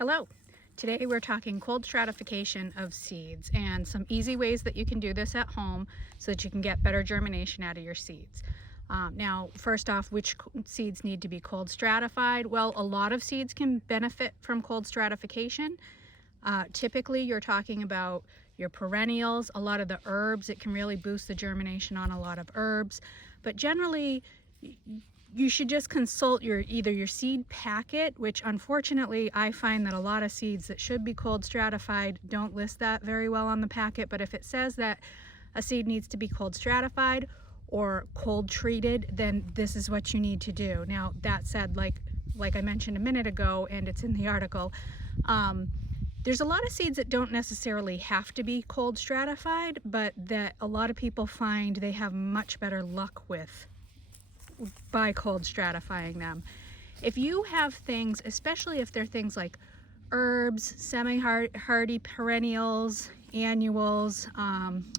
Hello! Today we're talking cold stratification of seeds and some easy ways that you can do this at home so that you can get better germination out of your seeds. Now, first off, which seeds need to be cold stratified? Well, a lot of seeds can benefit from cold stratification. Typically, you're talking about your perennials, a lot of the herbs. It can really boost the germination on a lot of herbs. But generally, you should just consult either your seed packet, which unfortunately I find that a lot of seeds that should be cold stratified don't list that very well on the packet. But if it says that a seed needs to be cold stratified or cold treated, then this is what you need to do. Now, that said, like I mentioned a minute ago, and it's in the article, there's a lot of seeds that don't necessarily have to be cold stratified, but that a lot of people find they have much better luck with by cold stratifying them. If you have things, especially if they're things like herbs, semi-hardy perennials, annuals,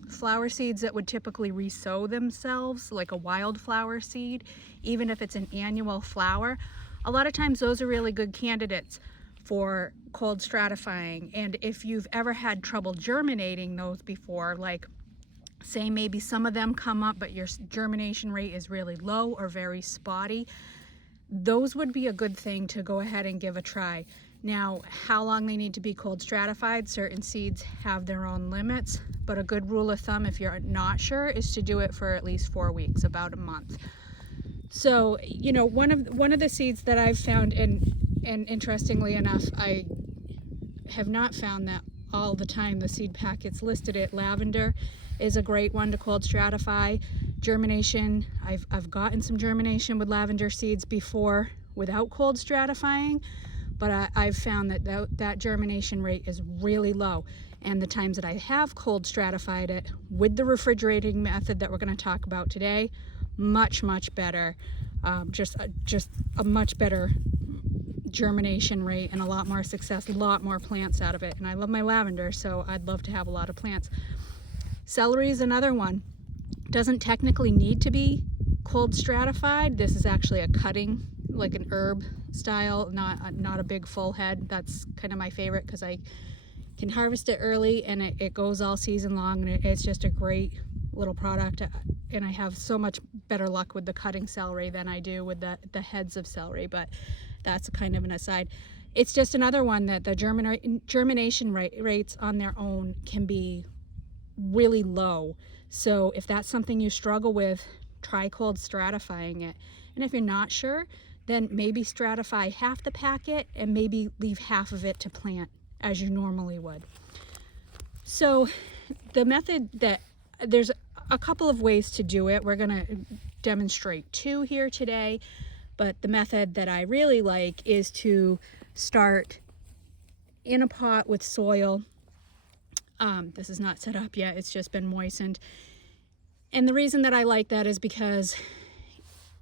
flower seeds that would typically resow themselves, like a wildflower seed, even if it's an annual flower, a lot of times those are really good candidates for cold stratifying. And if you've ever had trouble germinating those before, like say maybe some of them come up but your germination rate is really low or very spotty, those would be a good thing to go ahead and give a try. Now, how long they need to be cold stratified, certain seeds have their own limits, but a good rule of thumb, if you're not sure, is to do it for at least 4 weeks, about a month. So, you know, one of the seeds that I've found, and interestingly enough, I have not found that all the time the seed packets listed it. Lavender is a great one to cold stratify. Germination, I've gotten some germination with lavender seeds before without cold stratifying, but I've found that germination rate is really low. And the times that I have cold stratified it with the refrigerating method that we're going to talk about today, much better. Just a much better germination rate and a lot more success, a lot more plants out of it. And I love my lavender, so I'd love to have a lot of plants. Celery is another one. Doesn't technically need to be cold stratified. This is actually a cutting, like an herb style, not a big full head. That's kind of my favorite because I can harvest it early and it goes all season long, and it's just a great little product. And I have so much better luck with the cutting celery than I do with the heads of celery, but that's kind of an aside. It's just another one that the germination rates on their own can be really low. So if that's something you struggle with, try cold stratifying it. And if you're not sure, then maybe stratify half the packet and maybe leave half of it to plant as you normally would. So the method that there's a couple of ways to do it. We're going to demonstrate 2 here today, but the method that I really like is to start in a pot with soil. This is not set up yet, it's just been moistened. And the reason that I like that is because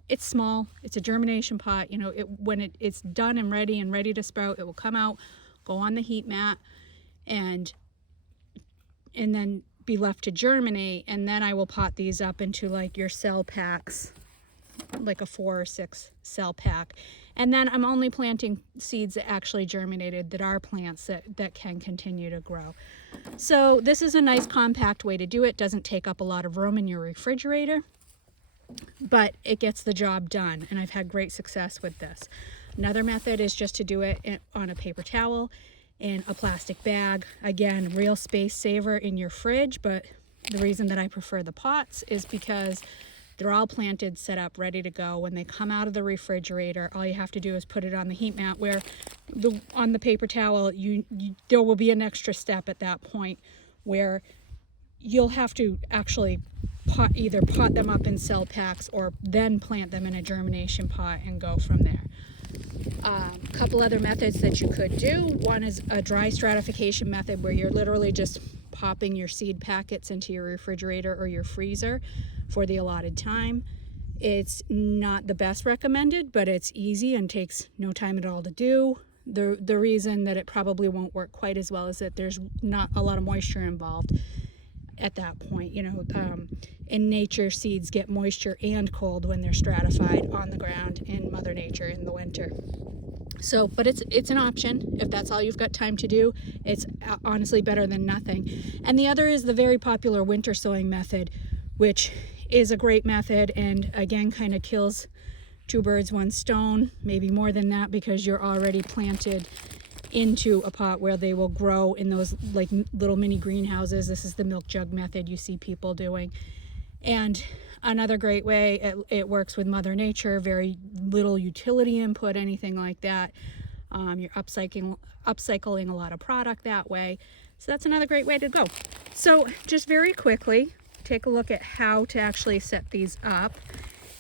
it's small, it's a germination pot. You know, when it's done and ready to sprout, it will come out, go on the heat mat, and then be left to germinate. And then I will pot these up into like your cell packs, like a 4 or 6 cell pack. And then I'm only planting seeds that actually germinated, that are plants that can continue to grow. So this is a nice compact way to do it. Doesn't take up a lot of room in your refrigerator, but it gets the job done. And I've had great success with this. Another method is just to do it on a paper towel in a plastic bag. Again, real space saver in your fridge, but the reason that I prefer the pots is because they're all planted, set up, ready to go. When they come out of the refrigerator, all you have to do is put it on the heat mat, where on the paper towel, there will be an extra step at that point where you'll have to actually either pot them up in cell packs or then plant them in a germination pot and go from there. A couple other methods that you could do. One is a dry stratification method, where you're literally just popping your seed packets into your refrigerator or your freezer for the allotted time. It's not the best recommended, but it's easy and takes no time at all to do. The reason that it probably won't work quite as well is that there's not a lot of moisture involved at that point. You know, in nature, seeds get moisture and cold when they're stratified on the ground in Mother Nature in the winter. So, but it's an option if that's all you've got time to do. It's honestly better than nothing. And the other is the very popular winter sowing method, which is a great method, and again kind of kills two birds, one stone, maybe more than that, because you're already planted into a pot where they will grow in those like little mini greenhouses. This is the milk jug method you see people doing. And another great way, it works with Mother Nature, very little utility input, anything like that. You're upcycling a lot of product that way. So that's another great way to go. So just very quickly, take a look at how to actually set these up.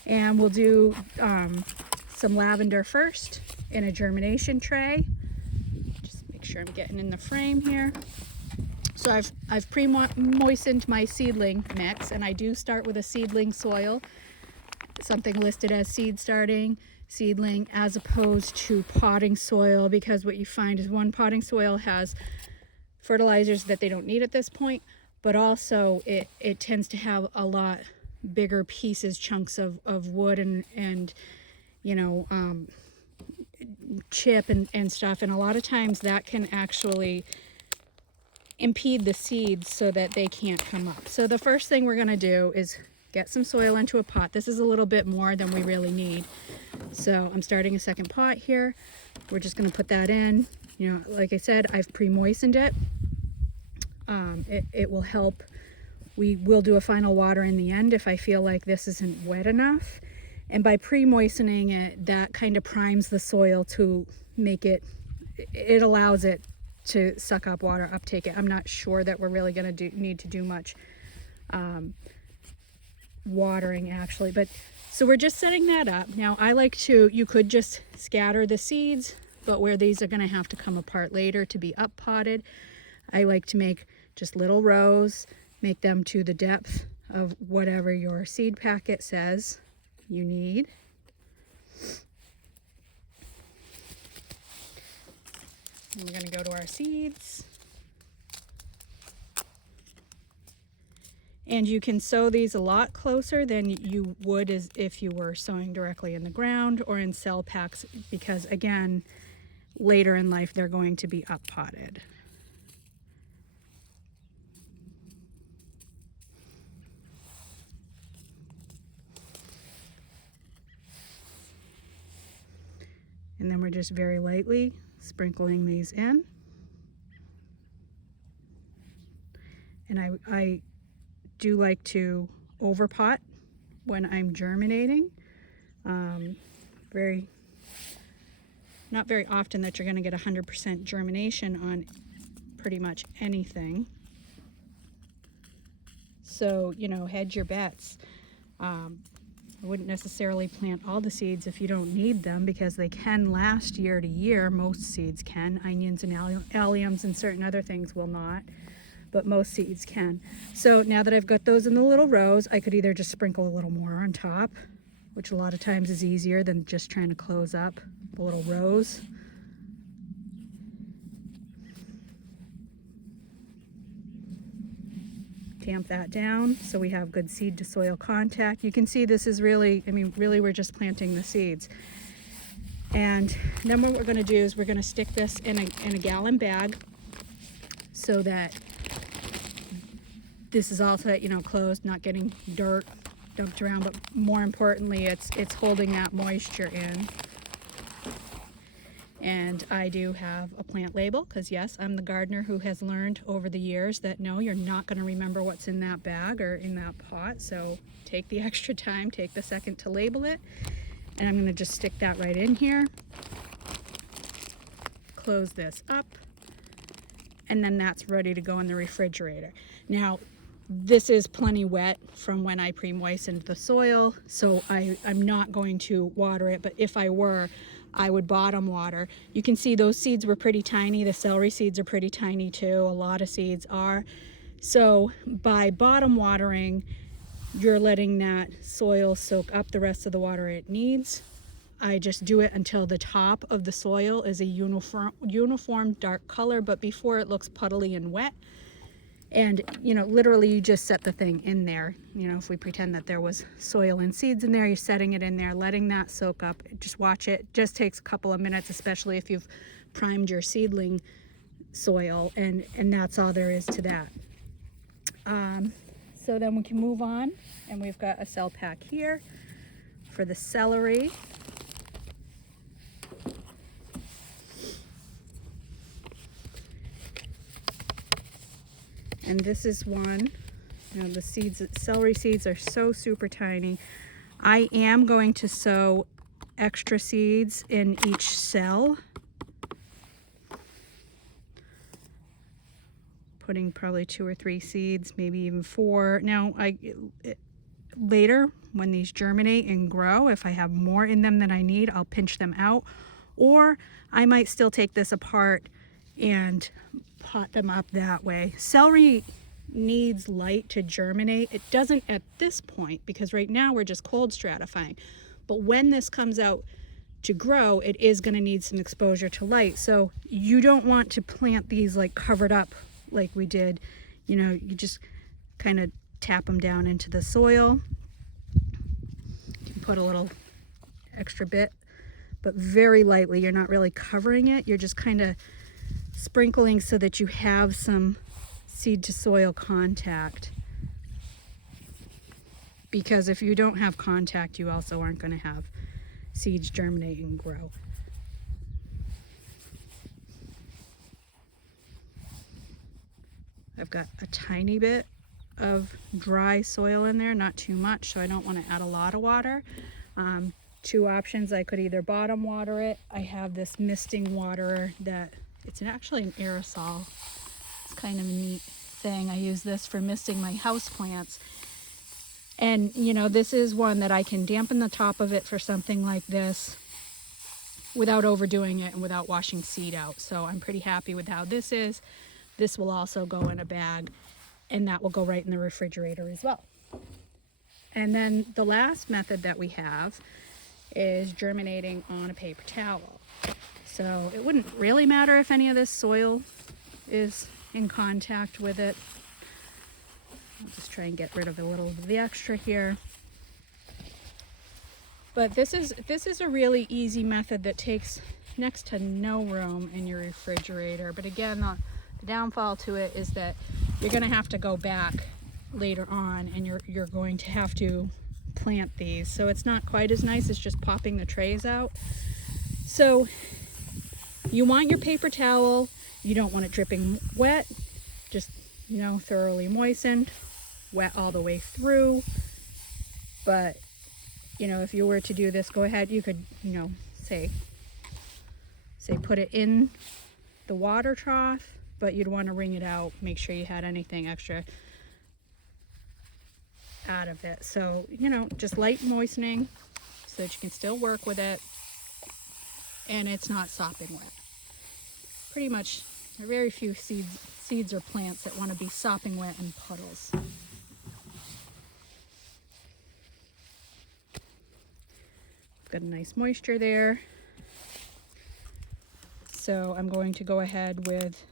And we'll do some lavender first in a germination tray. Just make sure I'm getting in the frame here. So I've pre-moistened my seedling mix, and I do start with a seedling soil, something listed as seed starting seedling, as opposed to potting soil, because what you find is one, potting soil has fertilizers that they don't need at this point, but also it tends to have a lot bigger pieces, chunks of wood and you know, chip and stuff, and a lot of times that can actually impede the seeds so that they can't come up. So the first thing we're going to do is get some soil into a pot. This is a little bit more than we really need. So I'm starting a second pot here. We're just going to put that in. You know, like I said, I've pre-moistened it. It will help. We will do a final water in the end if I feel like this isn't wet enough. And by pre-moistening it, that kind of primes the soil to make it, it allows it to suck up water, uptake it. I'm not sure that we're really going to need to do much watering actually, but so we're just setting that up. Now I like to, you could just scatter the seeds, but where these are going to have to come apart later to be up potted, I like to make just little rows, make them to the depth of whatever your seed packet says you need. And we're going to go to our seeds. And you can sow these a lot closer than you would as if you were sowing directly in the ground or in cell packs, because again, later in life they're going to be up potted. And then we're just very lightly sprinkling these in. And I do like to overpot when I'm germinating. Not very often that you're going to get 100% germination on pretty much anything. So, you know, hedge your bets. I wouldn't necessarily plant all the seeds if you don't need them, because they can last year to year. Most seeds can. Onions and alliums and certain other things will not, but most seeds can. So now that I've got those in the little rows, I could either just sprinkle a little more on top, which a lot of times is easier than just trying to close up the little rows. Tamp that down so we have good seed to soil contact. You can see this is really, I mean, really we're just planting the seeds. And then what we're going to do is we're going to stick this in a gallon bag so that this is also, you know, closed, not getting dirt dumped around, but more importantly, it's holding that moisture in. And I do have a plant label, because yes, I'm the gardener who has learned over the years that no, you're not going to remember what's in that bag or in that pot. So take the extra time, take the second to label it. And I'm going to just stick that right in here. Close this up. And then that's ready to go in the refrigerator. Now, this is plenty wet from when I pre-moistened the soil, so I'm not going to water it, but if I were, I would bottom water. You can see those seeds were pretty tiny. The celery seeds are pretty tiny too. A lot of seeds are. So by bottom watering, you're letting that soil soak up the rest of the water it needs. I just do it until the top of the soil is a uniform dark color, but before it looks puddly and wet. And, you know, literally you just set the thing in there. You know, if we pretend that there was soil and seeds in there, you're setting it in there, letting that soak up. Just watch it. Just takes a couple of minutes, especially if you've primed your seedling soil, and that's all there is to that. So then we can move on, and we've got a cell pack here for the celery. And this is one, you know, the seeds, celery seeds are so super tiny. I am going to sow extra seeds in each cell, putting probably 2 or 3 seeds, maybe even 4. Now, later when these germinate and grow, if I have more in them than I need, I'll pinch them out, or I might still take this apart and pot them up that way. Celery needs light to germinate. It doesn't at this point, because right now we're just cold stratifying. But when this comes out to grow, it is going to need some exposure to light. So you don't want to plant these like covered up like we did. You know, you just kind of tap them down into the soil. You can put a little extra bit, but very lightly. You're not really covering it. You're just kind of sprinkling so that you have some seed to soil contact, because if you don't have contact, you also aren't going to have seeds germinate and grow. I've got a tiny bit of dry soil in there, not too much, so I don't want to add a lot of water. 2 options: I could either bottom water it. I have this misting waterer that it's actually an aerosol. It's kind of a neat thing. I use this for misting my houseplants. And, you know, this is one that I can dampen the top of it for something like this without overdoing it and without washing seed out. So I'm pretty happy with how this is. This will also go in a bag, and that will go right in the refrigerator as well. And then the last method that we have is germinating on a paper towel. So it wouldn't really matter if any of this soil is in contact with it. I'll just try and get rid of a little of the extra here. But this is a really easy method that takes next to no room in your refrigerator. But again, the downfall to it is that you're going to have to go back later on, and you're going to have to plant these. So it's not quite as nice as just popping the trays out. So you want your paper towel. You don't want it dripping wet, just, you know, thoroughly moistened, wet all the way through. But, you know, if you were to do this, go ahead, you could, you know, say put it in the water trough, but you'd want to wring it out, make sure you had anything extra out of it. So, you know, just light moistening so that you can still work with it and it's not sopping wet. Pretty much, there are very few seeds or plants that want to be sopping wet in puddles. Got a nice moisture there. So I'm going to go ahead with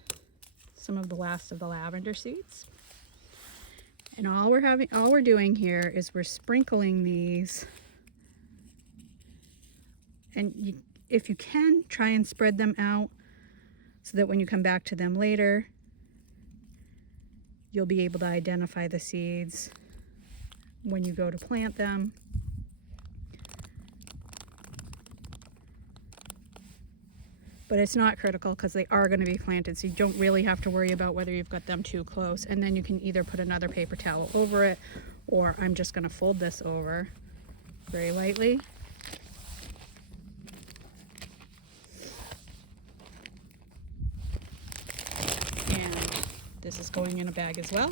some of the last of the lavender seeds. And all we're doing here is we're sprinkling these. And if you can, try and spread them out so that when you come back to them later, you'll be able to identify the seeds when you go to plant them. But it's not critical because they are going to be planted, so you don't really have to worry about whether you've got them too close. And then you can either put another paper towel over it, or I'm just going to fold this over very lightly. And this is going in a bag as well.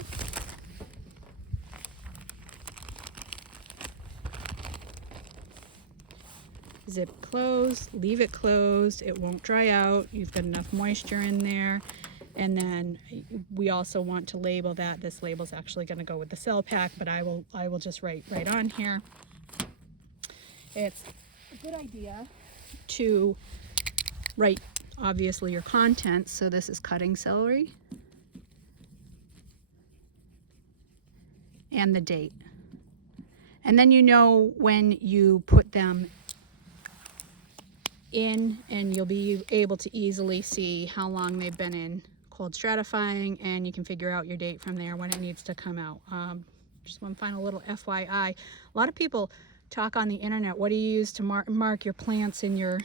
Zip closed, leave it closed, it won't dry out, you've got enough moisture in there. And then we also want to label that. This label is actually going to go with the cell pack, but I will just write right on here. It's a good idea to write obviously your contents. So this is cutting celery. and the date. And then you know when you put them in, and you'll be able to easily see how long they've been in cold stratifying, and you can figure out your date from there when it needs to come out. Just one final little FYI. A lot of people talk on the internet, what do you use to mark your plants and your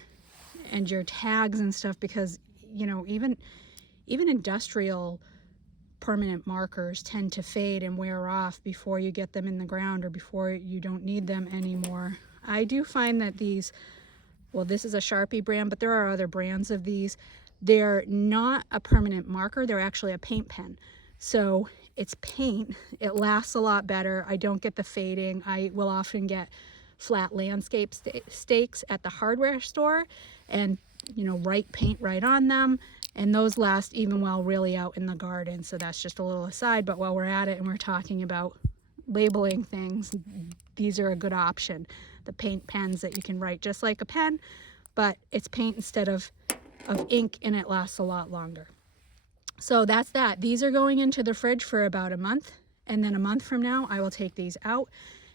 tags and stuff, because you know, even industrial permanent markers tend to fade and wear off before you get them in the ground or before you don't need them anymore. I do find that these, well, this is a Sharpie brand, but there are other brands of these. They're not a permanent marker, they're actually a paint pen. So it's paint, it lasts a lot better. I don't get the fading. I will often get flat landscape stakes at the hardware store and, you know, write paint right on them. And those last even well really out in the garden. So that's just a little aside, but while we're at it and we're talking about labeling things, these are a good option. The paint pens that you can write just like a pen, but it's paint instead of ink, and it lasts a lot longer. So that's that. These are going into the fridge for about a month, and then a month from now I will take these out,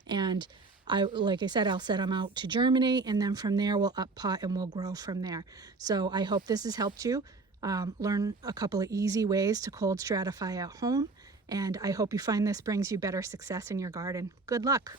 and like I said, I'll set them out to germinate, and then from there we'll up pot and we'll grow from there. So I hope this has helped you learn a couple of easy ways to cold stratify at home, and I hope you find this brings you better success in your garden. Good luck.